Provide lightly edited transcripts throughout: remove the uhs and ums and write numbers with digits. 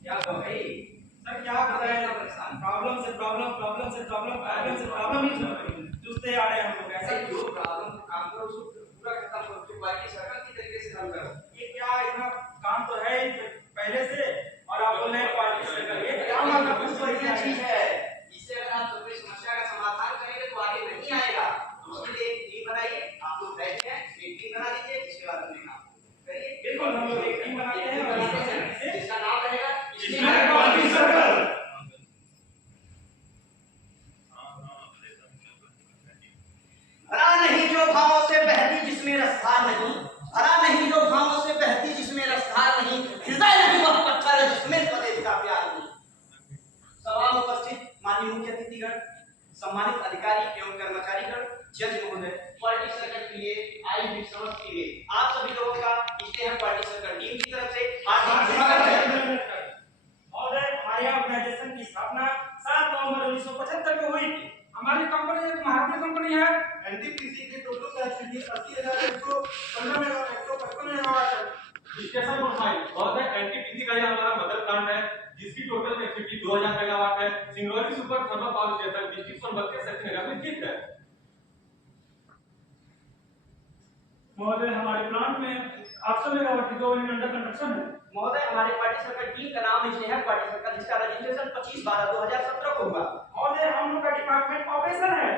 क्या भाई सर क्या बताएं, प्रॉब्लम से प्रॉब्लम, प्रॉब्लम से प्रॉब्लम, प्रॉब्लम से प्रॉब्लम ही जूझते आ रहे हैं हम लोग। ऐसे जो प्रॉब्लम काम करो उसको पूरा खत्म करो, जो बाकी सर्कल की तरीके से हल करो। ये क्या इतना काम तो है ही पहले से, और आप बोल रहे हैं पार्टी से करिए, क्या मांगा कुछ बढ़िया चीज है। इससे अगर आप अपनी समस्या का समाधान करेंगे तो आगे नहीं आएगा। उसके लिए एक टीम बनाइए, आप लोग बैठे हैं, एक टीम बना दीजिए, इसके बाद अपने काम करिए। बिल्कुल हम लोग एक टीम बनाते हैं और जिसका नाम रहेगा पार्टी सर्कल। भरा नहीं जो भावों से बहती जिसमें रसधार नहीं, भरा नहीं जो भावों से बहती जिसमें रसधार नहीं, हृदय नहीं वह पत्थर है जिसमें स्वदेश का प्यार नहीं। सभा में उपस्थित माननीय मुख्य अतिथिगण, सम्मानित अधिकारी एवं कर्मचारीगण, जज महोदय, पार्टी सर्कल के लिए आई हुई समस्त टीमें, आप सभी लोगों का इसलिए हम पार्टी सर्कल टीम की तरफ से हार्दिक स्वागत है। महोदय, हमारे यहाँ ऑर्गेनाइजेशन की स्थापना 7 नवंबर 1975 को हुई थी। हमारी कंपनी एक भारतीय कंपनी है। एनटीपीसी की टोटल कैपेसिटी 80,115 मेगावाट 155 मेगावाट है। स्टेशन प्रोफाइल बहुत है। एनटीपीसी का ये हमारा मदर प्लांट है जिसकी टोटल कैपेसिटी 2000 मेगावाट है। Singrauli super thermal power station district Sonbhadra के 70 मेगावाट स्थित है। महोदय, हमारे प्लांट में 800 मेगावाट की 2 यूनिट अंडर कंस्ट्रक्शन है। महोदय, हमारे पार्टी सर्कल टीम का नाम इसलिए है पार्टी सर्कल जिसका रजिस्ट्रेशन 25/12/2017 को हुआ। महोदय, हम लोग का डिपार्टमेंट ऑपरेशन है।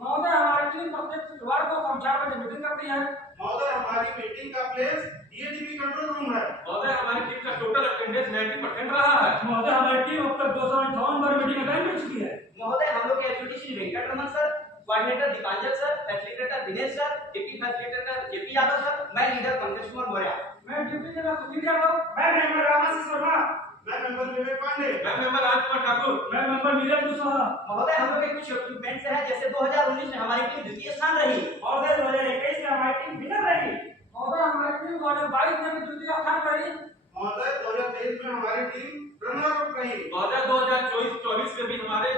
महोदय, हमारी टीम प्रत्येक शुक्रवार को हम 4 बजे मीटिंग करती है। महोदय, हमारी मीटिंग का प्लेस डीएडीपी कंट्रोल रूम है। महोदय, हमारी टीम का टोटल अटेंडेंस 90% रहा है। महोदय, हमारी टीम अब तक 258 बार मीटिंग अटेंड कर चुकी है। महोदय, हम लोग के HOD Shri Venkat Raman sir, coordinator Dipanjal sir, facilitator Dinesh sir, deputy facilitator JP Yadav sir, मैं लीडर पंकज कुमार मौर्य, मैं डिप्टी जनरल सुधीर यादव, मैं मेंबर रामाशीष वर्मा, मैं मेंबर विवेक पांडे, मैं मेंबर राजकुमार ठाकुर, मैं मेंबर नीरज कुशवाहा। महोदय, हम लोग के कुछ इक्विपमेंट्स हैं, जैसे 2019 में हमारी टीम द्वितीय स्थान रही। महोदय, 2021 में हमारी टीम विनर रही। महोदय, हमारी टीम 2022 में भी द्वितीय स्थान पर रही। महोदय 2023 में हमारी टीम रनर अप रही। महोदय 2024-24 में भी हमारे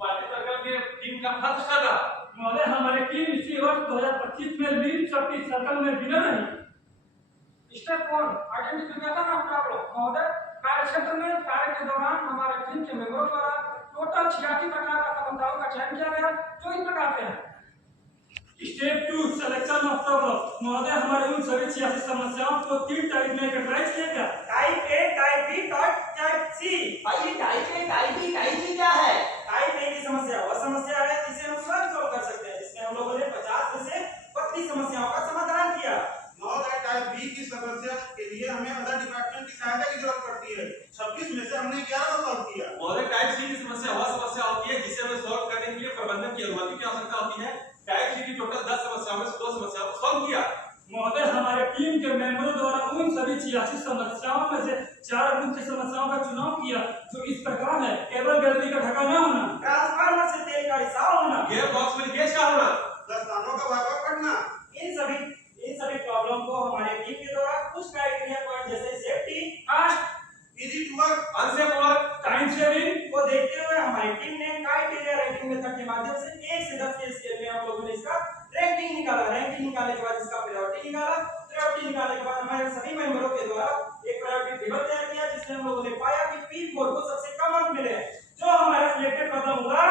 पार्टी सर्कल के टीम का फर्स्ट स्तर रहा। महोदय, हमारी टीम इसी वर्ष 2025 में लीड शक्ति सर्कल में विनर रही। Step 1 identification of problem. महोदय, कार्य क्षेत्र में कार्य के दौरान हमारे टीम के मेंबरों द्वारा टोटल 86 प्रकार का समस्याओं का चयन किया गया, जो इस प्रकार से है। Step 2 selection of problem. महोदय, हमारे उन सभी 86 समस्याओं को 3 टाइप में कैटेगराइज किया गया, type A, type B, type C. भाई ये type A, type B, type C क्या है? टाइप ए की समस्या वह समस्या है जिसे हम स्वयं सॉल्व कर सकते हैं, जिसमें हम लोगों ने 50 में से 32 समस्याओं का समाधान किया। महोदय, टाइप बी की समस्या के लिए हमें अदर डिपार्टमेंट की सहायता की जरूरत पड़ती है। 26 में से हमने 11 को सॉल्व किया। महोदय, टाइप सी की समस्या वह समस्या होती है जिसे हमें सॉल्व करने के लिए प्रबंधन की अनुमति की आवश्यकता होती है। टाइप सी की टोटल 10 समस्याओं में से 2 समस्याओं को सॉल्व किया। महोदय, हमारे टीम के मेंबरों द्वारा उन सभी 86 समस्याओं में से 4 मुख्य समस्याओं का चुनाव किया, जो इस प्रकार है। केबल गैलरी का ढक्कन न होना, ट्रांसफार्मर से तेल का रिसाव होना, गियर बॉक्स में लीकेज का होना, दस्तानों का भागा फटना। इन सभी प्रॉब्लम को हमारे टीम के द्वारा कुछ क्राइटेरिया पॉइंट जैसे safety, cost, easy to work, unsafe work, time saving को देखते हुए हमारी टीम ने क्राइटेरिया रैंकिंग मेथड के माध्यम से 1 से 10 के स्केल में हम लोगों ने इसका रैंकिंग निकाला। रैंकिंग निकालने के बाद इसका प्रायोरिटी निकाला। प्रायोरिटी निकालने के बाद हमारे सभी मेंबरों के द्वारा एक प्रायोरिटी टेबल तैयार किया, जिसमें हम लोगों ने पाया कि पी कोड को सबसे कम अंक मिले, जो हमारा सिलेक्टेड कदम हुआ।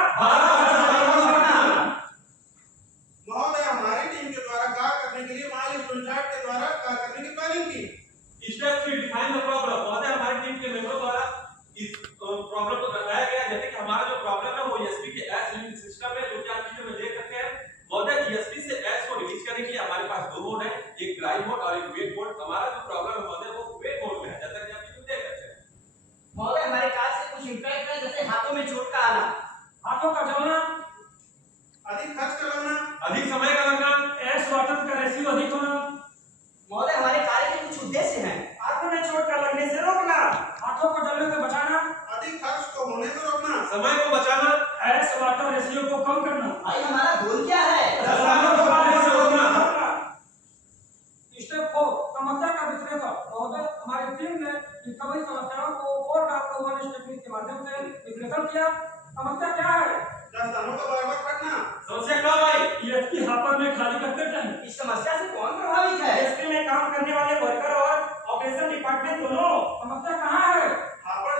महोदय, हमारी टीम के द्वारा कार्य करने के लिए माइलस्टोन चार्ट के द्वारा कार्य करने की प्लानिंग की। Step 3 define the problem. महोदय, हमारी टीम के मेंबरों द्वारा इस प्रॉब्लम को बताया गया, जैसे कि हमारा जो प्रॉब्लम है वो ईएसपी के एस लिंक सिस्टम है, जो कि आप चीजों में देख सकते हैं। महोदय, ईएसपी से एस को रिलीज करने के लिए हमारे पास 2 मोड है, एक ड्राइव मोड और एक वेट मोड। हमारा जो प्रॉब्लम है महोदय वो वेट मोड में है, जैसा कि आप चीजों देख सकते हैं। महोदय, हमारे कार से कुछ इंपैक्ट है, जैसे हाथों में चोट का आना, हाथों का जलना, अधिक खर्च करना, अधिक समय का लगना, एस वाटर का रेशियो अधिक होना। महोदय, हमारे कार्य के कुछ उद्देश्य हैं। हाथों में चोट का लगने से रोकना, हाथों को जलने से बचाना, अधिक खर्च को होने से रोकना, समय को बचाना, एस वाटर रेशियो को कम करना। भाई हमारा गोल क्या है? दस्तानों को बाहर से रोकना। स्टेप 4 समस्या का विश्लेषण। महोदय, हमारी टीम ने रिकवरी समस्याओं को 4W1 टेक्निक के माध्यम से विश्लेषण किया। समस्या क्या है? दस्तानों का भागा फटना। समस्या कब आई? ईएसपी हापर में खाली करते टाइम। इस समस्या से कौन प्रभावित है? ईएसपी में काम करने वाले वर्कर और ऑपरेशन डिपार्टमेंट दोनों। समस्या कहाँ है? हापड़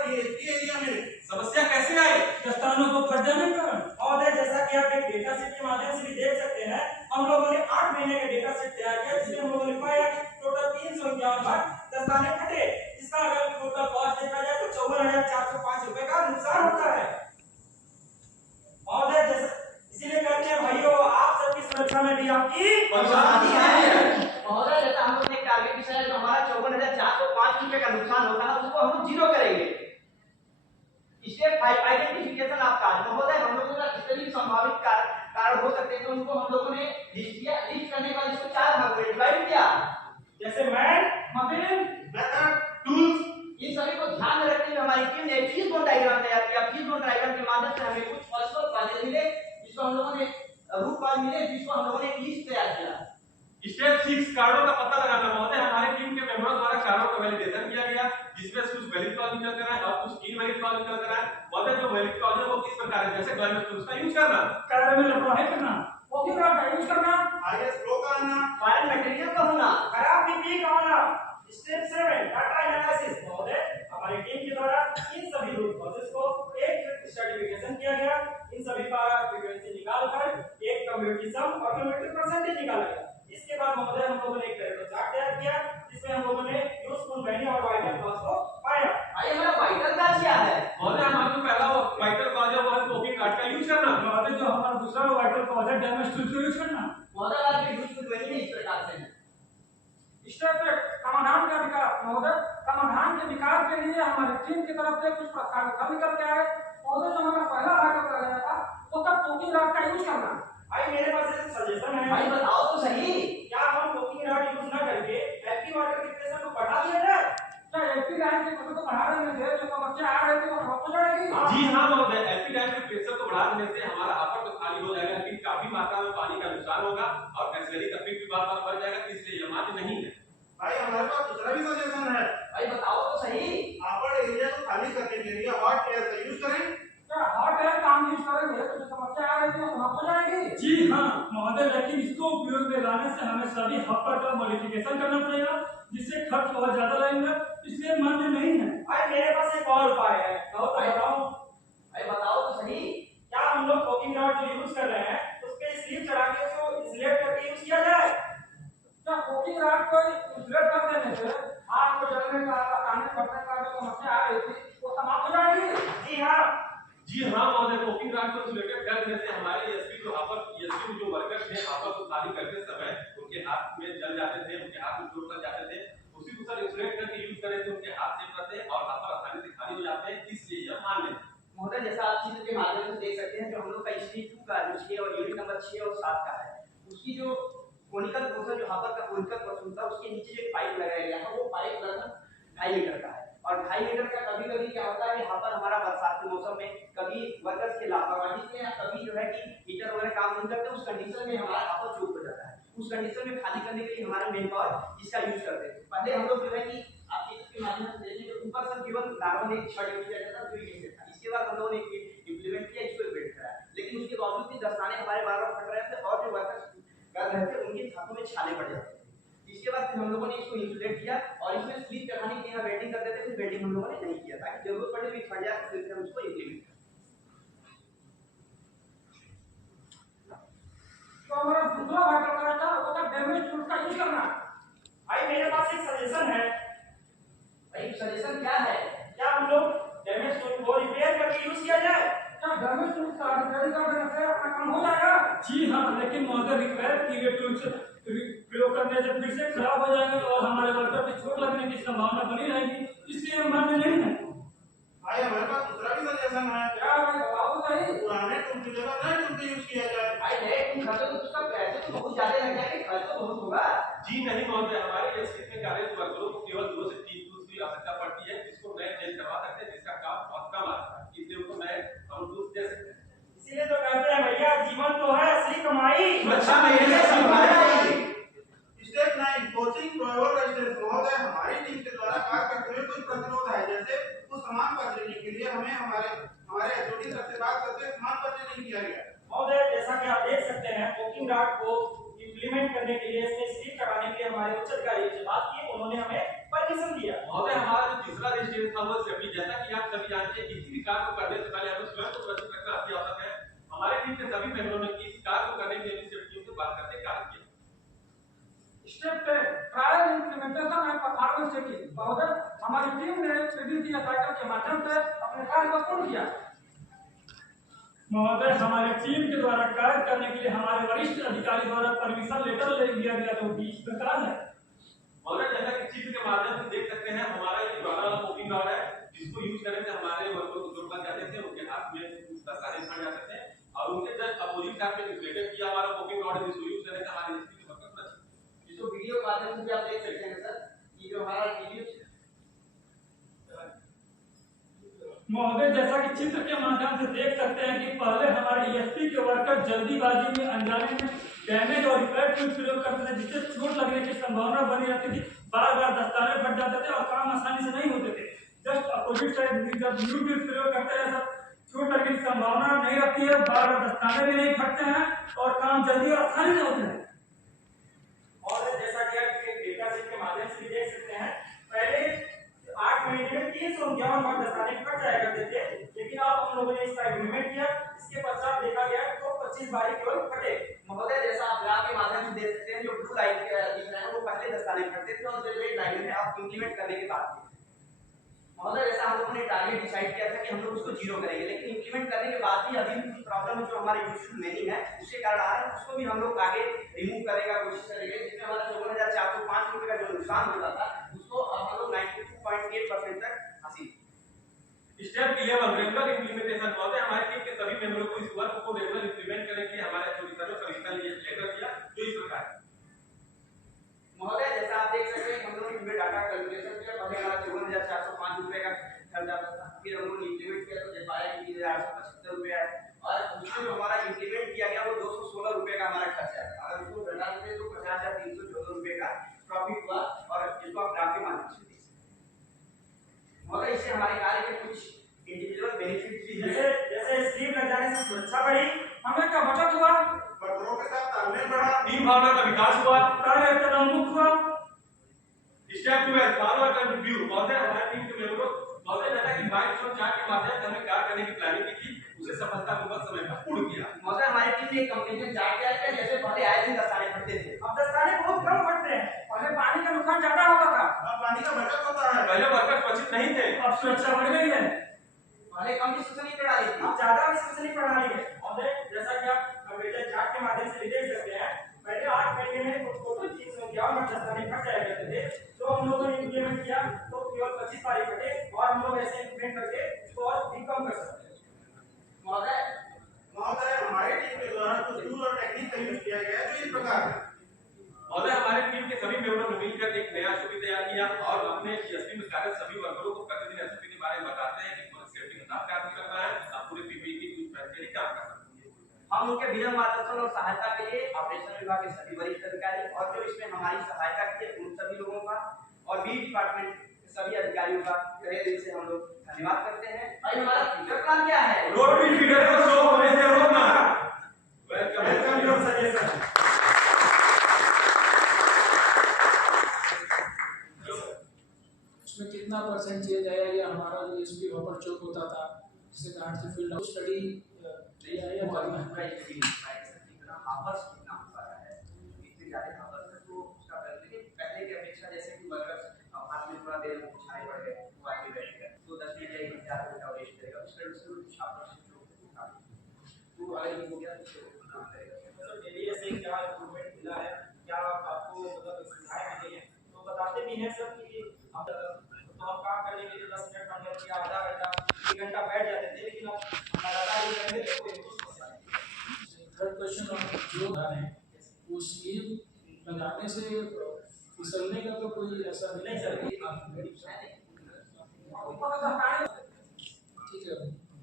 52,405 रुपए का नुकसान होता है। महोदय जैसे इसीलिए कहते हैं भाइयों, आप सबकी सुरक्षा में भी आपकी साथी है। महोदय जैसा हम लोग ने टारगेट विषय जो हमारा 54,405 रुपए का नुकसान होता है उसको हम लोग जीरो करेंगे। स्टेप 5 आइडेंटिफिकेशन ऑफ काज। महोदय हम लोगों का जितने भी संभावित कारण हो सकते हैं तो उनको हम लोगों ने लिस्ट करने के बाद इसको 4 भाग में डिवाइड किया। जैसे मैन, मशीन, मेथड, टूल्स, इन सभी को ध्यान में रखते हुए हमारी टीम ने एक फीस बोन डायग्राम तैयार किया। फीस बोन डायग्राम के माध्यम से हमें कुछ पॉसिबल कॉजेज मिले जिसको हम लोगों ने रूट कॉज मिले जिसको हम लोगों ने एक लिस्ट तैयार किया। स्टेप 6 कारणों का पता लगाना। महोदय हमारी टीम के मेंबरों द्वारा कारणों का वैलिडेशन किया गया जिसमें से कुछ वैलिड कॉज निकल कर आए और कुछ इनवैलिड कॉज निकल कर आए। महोदय जो वैलिड कॉज है वो किस प्रकार है, जैसे गवर्नमेंट टूल्स का यूज करना, कार्य में लापरवाही करना, वकील का यूज करना, आईएस फ्लो का आना, फॉरेन मटेरियल का होना, खराब पीपी का होना। Step 7 data analysis. महोदय हमारी टीम के द्वारा इन सभी रूट कॉजेस को एक सर्टिफिकेशन किया गया। इन सभी का फ्रीक्वेंसी निकालकर एक कम्युनिटी सम और कम्युनिटी परसेंटेज निकाला गया। इसके बाद महोदय हम लोगों ने एक पेरेटो चार्ट तैयार किया जिसमें हम लोगों ने यूजफुल वैल्यू और वाइटल कॉज को पाया। भाई हमारा वाइटल काज क्या है? महोदय हमारा जो पहला वाइटल कॉज है वो है कॉपी कार्ड का यूज करना। महोदय जो हमारा दूसरा वाइटल कॉज है डैमेज टूल्स का यूज करना। महोदय आज के यूजफुल वैल्यू इस प्रकार से है। स्टेप 8 समाधान का विकास। महोदय समाधान के विकास के लिए हमारी टीम की तरफ से कुछ प्रस्ताव निकल के आए। महोदय जो हमारा पहला वाइटल कॉज गया था वो था टोकिंग रॉड का यूज करना। भाई मेरे पास एक सजेशन है। भाई बताओ तो सही, क्या हम टोकिंग रॉड यूज ना करके एल्की वाटर के प्रेशर को बढ़ा दिया जाए? क्या एलपी लाइन के प्रेशर को बढ़ा देने से जो समस्या आ रही थी वो खत्म हो जाएगी? जी हाँ महोदय, एलपी टैंक के प्रेशर को बढ़ा देने से हमारा अपर तो खाली हो जाएगा लेकिन काफी मात्रा में पानी का नुकसान होगा और एक्सेलरी का फिट भी बार-बार बढ़ जाएगा, इसलिए यह मान्य नहीं है। भाई हमारे पास दूसरा भी सजेशन है। भाई बताओ तो सही, अपर एरिया को खाली करने के लिए हॉट एयर का यूज करें। क्या हॉट एयर का हम यूज करेंगे तो जो समस्या आ रही थी वो समाप्त हो जाएगी? जी हाँ महोदय, लेकिन इसको उपयोग में लाने से हमें सभी हफ्ता का मॉडिफिकेशन करना पड़ेगा जिससे खर्च बहुत ज्यादा लगेगा, इसलिए मान्य नहीं है। भाई मेरे पास एक और उपाय है, कहो तो बताओ। भाई बताओ तो सही, क्या हम लोग टोकिंग रॉड जो यूज कर रहे हैं उस पे स्लीव चढ़ा के उसको इंसुलेट करके यूज किया जाए? क्या टोकिंग रॉड को इंसुलेट कर देने से आग को जलने का पकाने फटने का जो समस्या आ रही थी वो समाप्त हो जाएगी? जी हाँ। जी हाँ महोदय, टोकिंग रॉड को इंसुलेटेड कर देने से हमारे एसपी जो अपर एसपी जो वर्कर्स थे अपर को खाली करते समय उनके हाथ में जल जाते थे, उनके हाथ में चोट लग जाते थे। उसी को सर इंसुलेट करके यूज करें तो उनके हाथ सेफ रहते हैं और अपर आसानी से खाली हो जाते हैं, इसलिए यह मान्य है। महोदय जैसा आप चित्र के माध्यम से देख सकते हैं जो हम लोग का स्ट्रीट 2 का जो 6 और यूनिट नंबर 6 और 7 का है उसकी जो कोनिकल पोर्शन जो हॉपर का कोनिकल पोर्शन था उसके नीचे जो एक पाइप लगाया गया है वो पाइप लगभग 2.5 मीटर का है और 2.5 मीटर का कभी-कभी क्या होता है कि हॉपर हमारा बरसात के मौसम में कभी वर्कर्स के लापरवाही से या कभी जो है कि हीटर वगैरह काम नहीं करते, उस कंडीशन में हमारा हॉपर चूक हो जाता है। उस कंडीशन में खाली करने के लिए हमारे मेन पावर इसका यूज करते हैं। पहले हम लोग जो है कि आप इसके माध्यम से देखिए तो ऊपर से केवल नॉर्मल एक छड़ यूज किया जाता था जो ये था। इसके बाद हम लोगों ने इंप्लीमेंट किया, इसको बिल्ड करा, लेकिन उसके बावजूद भी दस्ताने हमारे बार-बार फट रहे थे और जो वर्कर्स कर रहे थे उनके हाथों में छाले पड़ जाते थे। इसके बाद फिर हम लोगों ने इसको इंसुलेट किया और इसमें स्लीव चढ़ाने के लिए वेल्डिंग कर देते थे, वेल्डिंग हम लोगों ने नहीं किया ताकि जरूरत पड़े भी फट जाए फिर हम उसको इंप्लीमेंट करें। तो हमारा दूसरा वाइटल कॉज था वो था डैमेज टूल्स का यूज करना। भाई मेरे पास एक सजेशन है। भाई सजेशन क्या है? क्या हम लोग डैमेज टूल को रिपेयर करके यूज किया जाए? क्या डैमेज टूल्स का रिपेयरिंग कर देने से अपना काम हो जाएगा? जी हाँ, लेकिन महोदय रिपेयर किए गए टूल्स प्रयोग करने से फिर से खराब हो जाएंगे और हमारे वर्कर की चोट लगने की संभावना बनी रहेगी, इसलिए मान्य नहीं है। भाई हमारे पास दूसरा भी सजेशन है। क्या भाई बताओ तो सही, पुराने टूल की जगह नए टूल का यूज किया जाए। भाई नए टूल खरीदो तो उसका पैसे तो बहुत ज्यादा लग जाएंगे, खर्च तो बहुत होगा। जी नहीं महोदय, हमारे एसपी में कार्यरत वर्करों को केवल 2 से 3 टूल्स की आवश्यकता पड़ती है जिसको नए चेंज करवा सकते हैं, जिसका काम बहुत कम आता है, इसलिए उनको नए हम टूल्स दे सकते हैं। इसीलिए तो कहते हैं भैया जीवन तो है असली कमाई। अच्छा मेरे से सिखाई। Step 9 coaching driver residence. महोदय हमारी टीम के द्वारा कार्य करते हुए कुछ प्रतिरोध है, जैसे कुछ सामान पत्र लेने के लिए हमें हमारे एचओडी से बात करके सामान पत्र नहीं किया गया। महोदय जैसा कि आप देख सकते हैं टोकिंग रॉड को इंप्लीमेंट करने के लिए इसमें स्लीव चढ़ाने के लिए हमारे उच्च अधिकारी से बात की, उन्होंने हमें परमिशन दिया। महोदय हमारा जो तीसरा रेजिडेंस था वो सेफ्टी, जैसा कि आप सभी जानते हैं किसी भी कार्य को करने से पहले हमें स्वयं को सुरक्षित रखना अति आवश्यक है। हमारे टीम के सभी मेंबरों ने इस कार्य को करने के लिए सेफ्टी से बात करके कार्य किया। Step 10 trial implementation and performance checking. महोदय हमारी टीम ने पीडीसी साइकिल के माध्यम से अपने कार्य को पूर्ण किया। महोदय, हमारी टीम के द्वारा कार्य करने के लिए हमारे वरिष्ठ अधिकारी द्वारा परमिशन लेटर ले लिया गया, तो भी इस प्रकार है। महोदय, जैसा कि चित्र के माध्यम से देख सकते हैं, हमारा ये पुराना कोकिंग रॉड है, जिसको यूज करने से हमारे वर्करों को चोट लग जाते थे, उनके हाथ में दस्ताने फट जाते थे, और उनके जस्ट अपोजिट साइड पे रिफ्लेक्टेड किया हमारा कोकिंग रॉड है, जिसको यूज करने से हमारे एसपी के वर्कर बचे। जो वीडियो के माध्यम से भी आप देख सकते हैं सर, ये जो हमारा वीडियो महोदय, जैसा कि चित्र के माध्यम से देख सकते हैं कि पहले हमारे एसपी के वर्कर जल्दीबाजी में अनजाने में डैमेज और रिपेयर टूल प्रयोग करते थे, जिससे चोट लगने की संभावना बनी रहती थी। बार बार दस्ताने फट जाते थे और काम आसानी से नहीं होते थे। जस्ट अपोजिट साइड जब न्यू टूल प्रयोग करते हैं सब चोट लगने की संभावना नहीं रहती है, बार बार दस्ताने भी नहीं फटते हैं और काम जल्दी और आसानी से होते हैं। और जैसा कि आप डेटा शीट के माध्यम से भी देख सकते हैं, पहले 8 महीने में 351 बार दस्ताने फट जाया करते थे, लेकिन अब हम लोगों ने इसका एग्रीमेंट किया। इसके पश्चात देखा गया तो 25 बार केवल फटे। महोदय, जैसा आप ग्राफ के माध्यम से देख सकते हैं, जो ब्लू लाइन दिख रहा है वो पहले दस्ताने फटते थे और जो रेड लाइन है आप इंप्लीमेंट करने के बाद महोदय, जैसा हम लोगों ने टारगेट डिसाइड किया था कि हम लोग उसको जीरो करेंगे, लेकिन इंप्लीमेंट करने के बाद भी अभी भी प्रॉब्लम जो हमारे यूजुअल मेनिंग है उसके कारण आ रहा है, उसको भी हम लोग आगे रिमूव करने का कोशिश करेंगे, जिसमें हमारा 54,405 रुपए का जो नुकसान होता था उसको अब हम लोग 92.8% तक हासिल। Step 11 regular implementation. महोदय, हमारी टीम के सभी मेंबरों को इस वर्क को रेगुलर इंप्लीमेंट करने के लिए हमारे ऑडिटर ने सविस्तर लेटर दिया, जो इस प्रकार है। महोदय, जैसा आप देख सकते हैं, हम लोगों ने पूरे डाटा कैलकुलेशन किया। पहले हमारा 54,405 रुपए का खर्च आता था, फिर हम लोगों ने इंप्लीमेंट किया तो पाया कि 3,875 रुपए है, और उसमें जो हमारा इंप्लीमेंट किया गया वो 216 रुपए का हमारा खर्चा है। अगर उसको घटा देते तो 50,314 रुपए का प्रॉफिट हुआ, और जिसको आप ग्राफ के माध्यम से देख सकते हैं। महोदय, इससे हमारे कार्य के कुछ इंडिविजुअल बेनिफिट्स भी हैं, जैसे स्लीप लग जाने से सुरक्षा बढ़ी, हमें क्या बचत हुआ, वर्करों के साथ तालमेल बढ़ा, टीम भावना का विकास हुआ, कार्य तनाव मुक्त हुआ। Step 12 follow up and review. महोदय, हमारी टीम के मेंबरों महोदय, जैसा कि माइलस्टोन चार्ट के माध्यम से हमने कार्य करने की प्लानिंग की थी, उसे सफलतापूर्वक समय पर पूर्ण किया। महोदय, हमारी टीम ने एक कंप्लीशन चार्ट तैयार किया, जैसे पहले आए दिन दस्ताने फटते थे, अब दस्ताने बहुत कम फटते हैं, पहले पानी का नुकसान ज्यादा होता था, अब पानी का बचत होता है। पहले वर्कर सुरक्षित नहीं थे, अब सुरक्षा बढ़ गई है। पहले कम विश्वसनीय प्रणाली थी, अब ज्यादा विश्वसनीय प्रणाली है। और जैसा कि आप डेटा चार्ट के माध्यम से भी देख सकते हैं, पहले 8 महीने में टोटल 351 बार दस्ताने फट जाया करते थे, तो हम लोगों ने इंप्लीमेंट किया तो केवल 25 बार ही फटे, और हम लोग ऐसे इंप्लीमेंट करके इसको और भी कम कर सकते हैं। महोदय, हमारी टीम के द्वारा कुछ टूल और टेक्निक का यूज किया गया है जो इस प्रकार है। महोदय, हमारी टीम के सभी मेंबरों ने मिलकर एक नया SOP तैयार किया और अपने एसपी में कार्यरत सभी वर्करों को प्रतिदिन SOP के बारे में बताते हैं कि पूरे सेफ्टी के साथ कार्य करना है और पूरे पीपीई की यूज करके ही काम करना है। हम उनके विनम्र मार्गदर्शन और सहायता के लिए ऑपरेशन विभाग के सभी वरिष्ठ अधिकारी और जो इसमें हमारी सहायता की है उन सभी लोगों का और बी डिपार्टमेंट के सभी अधिकारियों का तहे दिल से हम लोग धन्यवाद करते हैं। भाई, हमारा फ्यूचर प्लान क्या है? रोड फीडर को शो होने से रोकना। Welcome your suggestion. उसमें कितना परसेंट चेंज आया, या हमारा जो एसपी वहाँ चौक होता था जिससे गार्ड से फील्ड आउट स्टडी किया है या करना है? कितना हावर्स कितना होता है, इतने ज्यादा हावर्स है तो उसका लेकिन पहले की अपेक्षा जैसे कि वर्कर्स हाथ में थोड़ा देर छाए पड़ गए, वो आके बैठ गए तो 10 मिनट या 1 घंटा वेस्ट करेगा, उस तरह से कुछ हावर्स तो अगर ये हो गया तो तो डेली ऐसे क्या इम्प्रूवमेंट मिला है, क्या आपको मतलब सुविधाएं मिली हैं, तो बताते भी हैं सब कि अब तो हम काम करने के लिए 10 मिनट अंदर या आधा घंटा 1 घंटा बैठ जाते थे, लेकिन अब लगातार ये करेंगे तो कोई समस्या नहीं। थर्ड क्वेश्चन जो है वो स्लीव लगाने से फिसलने का तो कोई ऐसा नहीं सर, ठीक है,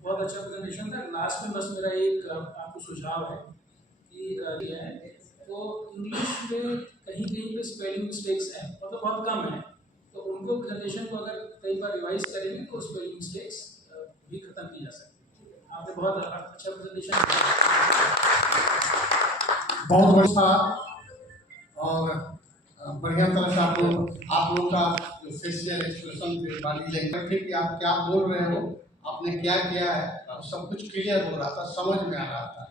बहुत अच्छा प्रेजेंटेशन था। लास्ट में बस मेरा एक आपको सुझाव है कि ये है तो इंग्लिश में कहीं कहीं पे स्पेलिंग मिस्टेक्स हैं, मतलब बहुत कम है, तो उनको प्रेजेंटेशन को अगर कई बार रिवाइज करेंगे तो स्पेलिंग मिस्टेक्स भी खत्म की जा सकती है। आपने बहुत अच्छा प्रेजेंटेशन किया, बहुत बढ़िया और बढ़िया तरह से आप लोग का जो फेशियल एक्सप्रेशन थे, बॉडी लैंग्वेज थे कि आप क्या बोल रहे हो, आपने क्या किया है, सब कुछ क्लियर हो रहा था, समझ में आ रहा था।